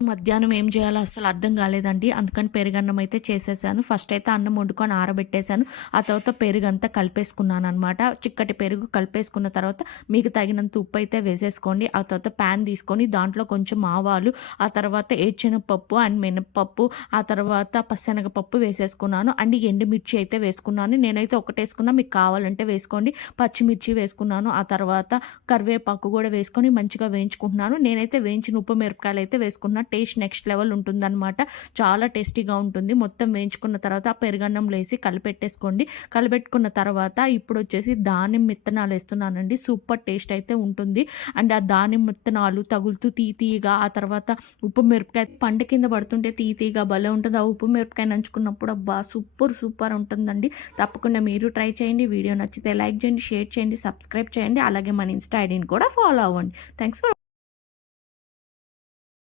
మధ్యాహ్నం ఏం చేయాలో అస్సలు అర్థం కాలేదండి. అందుకని పెరుగన్నం అయితే చేసేసాను. ఫస్ట్ అయితే అన్నం వండుకొని ఆరబెట్టేసాను. ఆ తర్వాత పెరుగంతా కలిపేసుకున్నాననమాట. చిక్కటి పెరుగు కలిపేసుకున్న తర్వాత మీకు తగినంత ఉప్పు అయితే వేసేసుకోండి. ఆ తర్వాత ప్యాన్ తీసుకొని దాంట్లో కొంచెం ఆవాలు, ఆ తర్వాత ఏరుశనగపప్పు అండ్ మినపప్పు, ఆ తర్వాత పచ్చెనగపప్పు వేసేసుకున్నాను. అండ్ ఎండుమిర్చి అయితే వేసుకున్నాను. నేనైతే ఒకటేసుకున్నా, మీకు కావాలంటే వేసుకోండి. పచ్చిమిర్చి వేసుకున్నాను. ఆ తర్వాత కరివేపాకు కూడా వేసుకొని మంచిగా వేయించుకుంటున్నాను. నేనైతే వేయించిన ఉప్పు మిరపకాయలు అయితే వేసుకున్నాను. టేస్ట్ నెక్స్ట్ లెవెల్ ఉంటుందనమాట. చాలా టేస్టీగా ఉంటుంది. మొత్తం వేయించుకున్న తర్వాత ఆ పెరుగన్నంలో ఏసి కలిపెట్టేసుకోండి. కలిపెట్టుకున్న తర్వాత ఇప్పుడొచ్చేసి దానిమ్మ విత్తనాలు ఏస్తున్నానండి. సూపర్ టేస్ట్ అయితే ఉంటుంది. అండ్ ఆ దానిమ్మ విత్తనాలు తగులుతూ తీయగా, ఆ తర్వాత ఉప్పు మిరపకాయ పంట కింద పడుతుంటే తీయగా భలే ఉంటుంది. ఆ ఉప్పు మిరపకాయ నంచుకున్నప్పుడు అబ్బా! సూపర్ సూపర్ ఉంటుందండి. తప్పకుండా మీరు ట్రై చేయండి. వీడియో నచ్చితే లైక్ చేయండి, షేర్ చేయండి, సబ్స్క్రైబ్ చేయండి. అలాగే మన ఇన్‌స్టా ఐడీని కూడా ఫాలో అవ్వండి. Thanks for